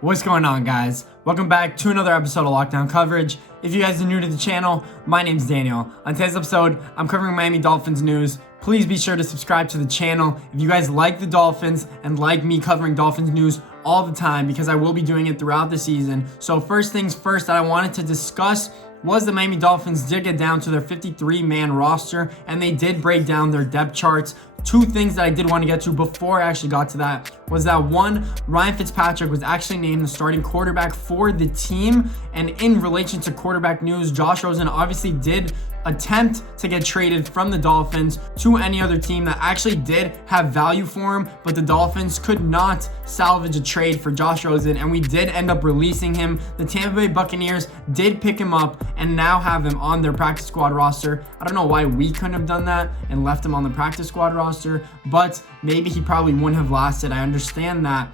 What's going on, guys? Welcome back to another episode of Lockdown Coverage. If you guys are new to the channel, my name's Daniel. On today's episode, I'm covering Miami Dolphins news. Please be sure to subscribe to the channel if you guys like the Dolphins and like me covering Dolphins news all the time, because I will be doing it throughout the season. So first things first that I wanted to discuss was the Miami Dolphins did get down to their 53-man roster, and they did break down their depth charts. Two things that I did want to get to before I actually got to that was that one, Ryan Fitzpatrick was actually named the starting quarterback for the team. And in relation to quarterback news, Josh Rosen obviously did attempt to get traded from the Dolphins to any other team that actually did have value for him, but the Dolphins could not salvage a trade for Josh Rosen, and we did end up releasing him. The Tampa Bay Buccaneers did pick him up and now have him on their practice squad roster. I don't know why we couldn't have done that and left him on the practice squad roster, but maybe he probably wouldn't have lasted. I understand that.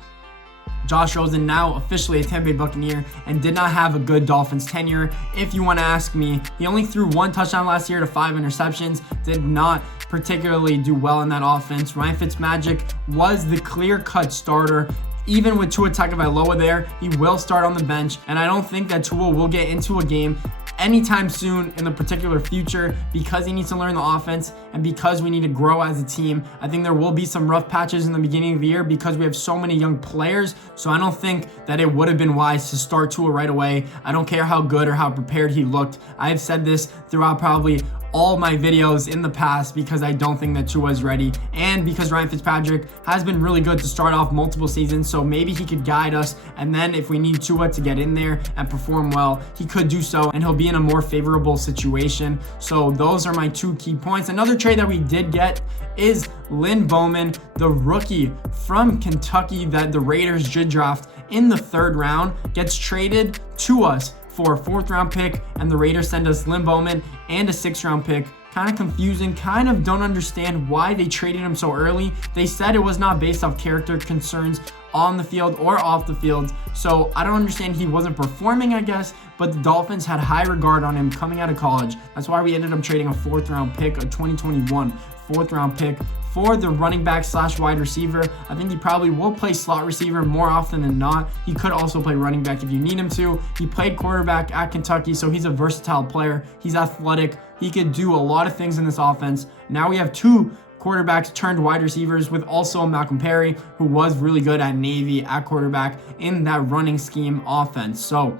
Josh Rosen now officially a Tampa Bay Buccaneer and did not have a good Dolphins tenure. If you want to ask me, he only threw one touchdown last year to 5 interceptions, did not particularly do well in that offense. Ryan Fitzmagic was the clear-cut starter. Even with Tua Tagovailoa there, he will start on the bench, and I don't think that Tua will get into a game anytime soon in the particular future because he needs to learn the offense and because we need to grow as a team. I think there will be some rough patches in the beginning of the year because we have so many young players, so I don't think that it would have been wise to start Tua right away. I don't care how good or how prepared he looked. I have said this throughout probably all my videos in the past because I don't think that Tua is ready, and because Ryan Fitzpatrick has been really good to start off multiple seasons, so maybe he could guide us, and then if we need Tua to get in there and perform well, he could do so and he'll be in a more favorable situation. So those are my two key points. Another trade that we did get is Lynn Bowman, the rookie from Kentucky that the Raiders did draft in the 3rd round, gets traded to us for a 4th round pick, and the Raiders send us Lynn Bowman and a 6th round pick. Kind of confusing, kind of don't understand why they traded him so early. They said it was not based off character concerns on the field or off the field, so I don't understand. He wasn't performing, I guess, but the Dolphins had high regard on him coming out of college. That's why we ended up trading a 4th round pick, a 2021 4th round pick for the running back / wide receiver. I think he probably will play slot receiver more often than not. He could also play running back if you need him to. He played quarterback at Kentucky, so he's a versatile player. He's athletic. He could do a lot of things in this offense. Now we have 2 quarterbacks turned wide receivers with also Malcolm Perry, who was really good at Navy at quarterback in that running scheme offense. So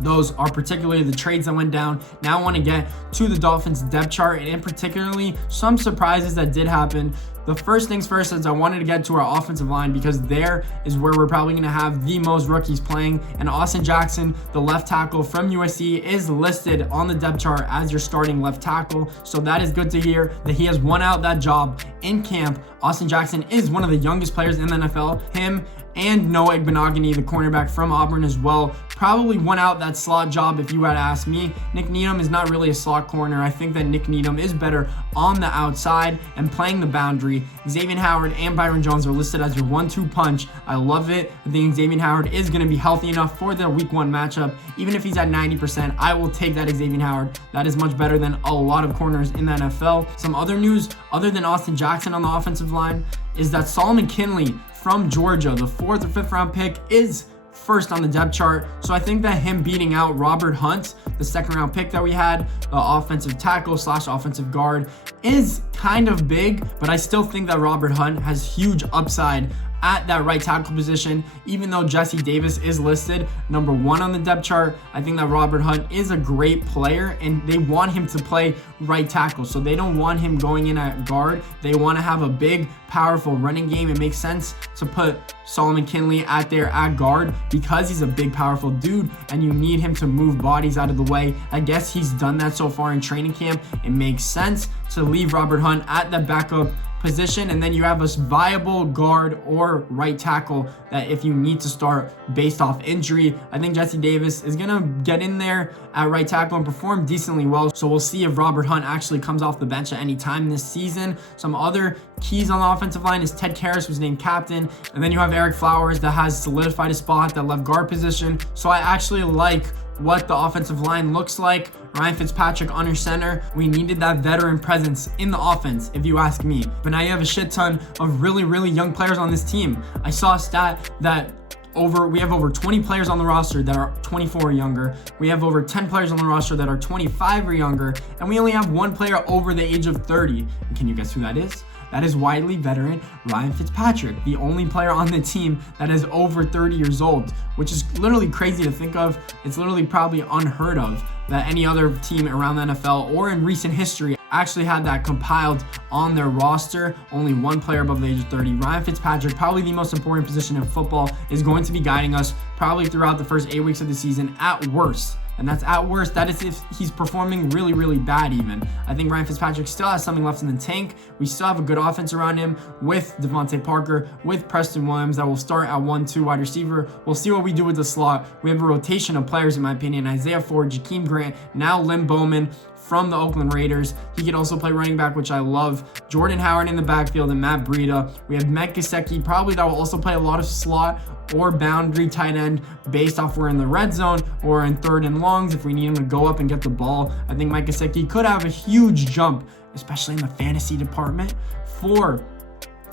those are particularly the trades that went down. Now I want to get to the Dolphins depth chart, and in particularly some surprises that did happen. The first things first is I wanted to get to our offensive line because there is where we're probably going to have the most rookies playing, and Austin Jackson, the left tackle from USC, is listed on the depth chart as your starting left tackle, so that is good to hear that he has won out that job in camp. Austin Jackson is one of the youngest players in the NFL. Him and Noah Igbenogany, the cornerback from Auburn as well, probably won out that slot job if you had asked me. Nick Needham is not really a slot corner. I think that Nick Needham is better on the outside and playing the boundary. Xavier Howard and Byron Jones are listed as your 1-2 punch. I love it. I think Xavier Howard is going to be healthy enough for the week 1 matchup. Even if he's at 90%, I will take that Xavier Howard. That is much better than a lot of corners in the NFL. Some other news other than Austin Jackson on the offensive line is that Solomon Kinley from Georgia, the 4th or 5th round pick, is first on the depth chart. So I think that him beating out Robert Hunt, the 2nd round pick that we had, the offensive tackle / offensive guard, is kind of big, but I still think that Robert Hunt has huge upside at that right tackle position. Even though Jesse Davis is listed number 1 on the depth chart, I think that Robert Hunt is a great player and they want him to play right tackle. So they don't want him going in at guard. They want to have a big, powerful running game. It makes sense to put Solomon Kinley at guard because he's a big, powerful dude and you need him to move bodies out of the way. I guess he's done that so far in training camp. It makes sense to leave Robert Hunt at the backup position, and then you have a viable guard or right tackle that if you need to start based off injury. I think Jesse Davis is gonna get in there at right tackle and perform decently well, so we'll see if Robert Hunt actually comes off the bench at any time this season. Some other keys on the offensive line is Ted Karras was named captain, and then you have Eric Flowers that has solidified a spot at that left guard position. So I actually like what the offensive line looks like. Ryan Fitzpatrick under center. We needed that veteran presence in the offense, if you ask me. But now you have a shit ton of really young players on this team. I saw a stat that we have over 20 players on the roster that are 24 or younger. We have over 10 players on the roster that are 25 or younger, and we only have one player over the age of 30. And can you guess who that is? That is widely veteran Ryan Fitzpatrick, the only player on the team that is over 30 years old, which is literally crazy to think of. It's literally probably unheard of that any other team around the NFL or in recent history actually had that compiled on their roster. Only one player above the age of 30. Ryan Fitzpatrick, probably the most important position in football, is going to be guiding us probably throughout the first 8 weeks of the season at worst. And that's at worst. That is if he's performing really, really bad even. I think Ryan Fitzpatrick still has something left in the tank. We still have a good offense around him with Devontae Parker, with Preston Williams that will start at 1-2 wide receiver. We'll see what we do with the slot. We have a rotation of players, in my opinion. Isaiah Ford, Jakeem Grant, now Lynn Bowman from the Oakland Raiders. He could also play running back, which I love. Jordan Howard in the backfield and Matt Breida. We have Mike Gesicki, probably that will also play a lot of slot or boundary tight end based off we're in the red zone or in third and longs if we need him to go up and get the ball. I think Mike Gesicki could have a huge jump, especially in the fantasy department for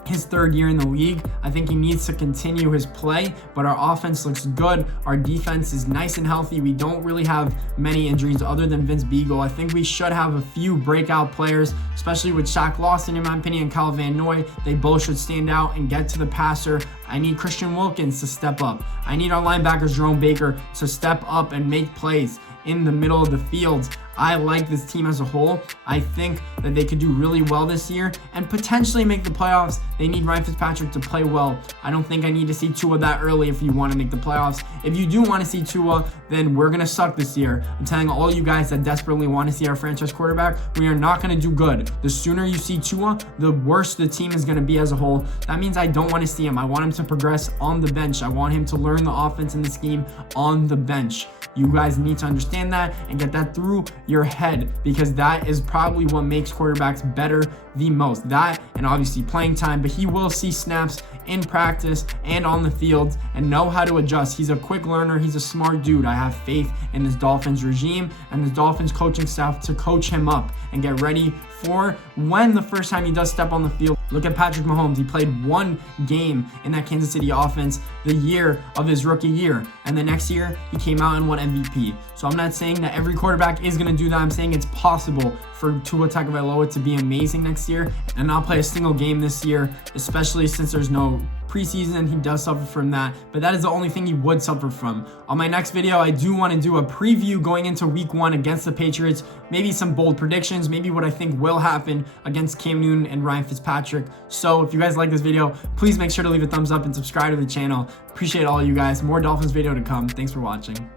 his third year in the league. I think he needs to continue his play, but our offense looks good. Our defense is nice and healthy. We don't really have many injuries other than Vince Beagle. I think we should have a few breakout players, especially with Shaq Lawson, in my opinion, and Kyle Van Noy. They both should stand out and get to the passer. I need Christian Wilkins to step up. I need our linebackers, Jerome Baker, to step up and make plays in the middle of the field. I like this team as a whole. I think that they could do really well this year and potentially make the playoffs. They need Ryan Fitzpatrick to play well. I don't think I need to see Tua that early if you want to make the playoffs. If you do want to see Tua, then we're going to suck this year. I'm telling all you guys that desperately want to see our franchise quarterback, we are not going to do good. The sooner you see Tua, the worse the team is going to be as a whole. That means I don't want to see him. I want him to progress on the bench. I want him to learn the offense and the scheme on the bench. You guys need to understand that and get that through your head, because that is probably what makes quarterbacks better the most. That and obviously playing time, but he will see snaps in practice and on the field and know how to adjust. He's a quick learner. He's a smart dude. I have faith in this Dolphins regime and this Dolphins coaching staff to coach him up and get ready for when the first time he does step on the field. Look at Patrick Mahomes. He played one game in that Kansas City offense the year of his rookie year, and the next year he came out and won MVP. So I'm not saying that every quarterback is going to do that. I'm saying it's possible for Tua Tagovailoa to be amazing next year and not play a single game this year, especially since there's no preseason. He does suffer from that, but that is the only thing he would suffer from. On my next video, I do want to do a preview going into week 1 against the Patriots, maybe some bold predictions, maybe what I think will happen against Cam Newton and Ryan Fitzpatrick. So if you guys like this video, please make sure to leave a thumbs up and subscribe to the channel. Appreciate all you guys. More Dolphins video to come. Thanks for watching.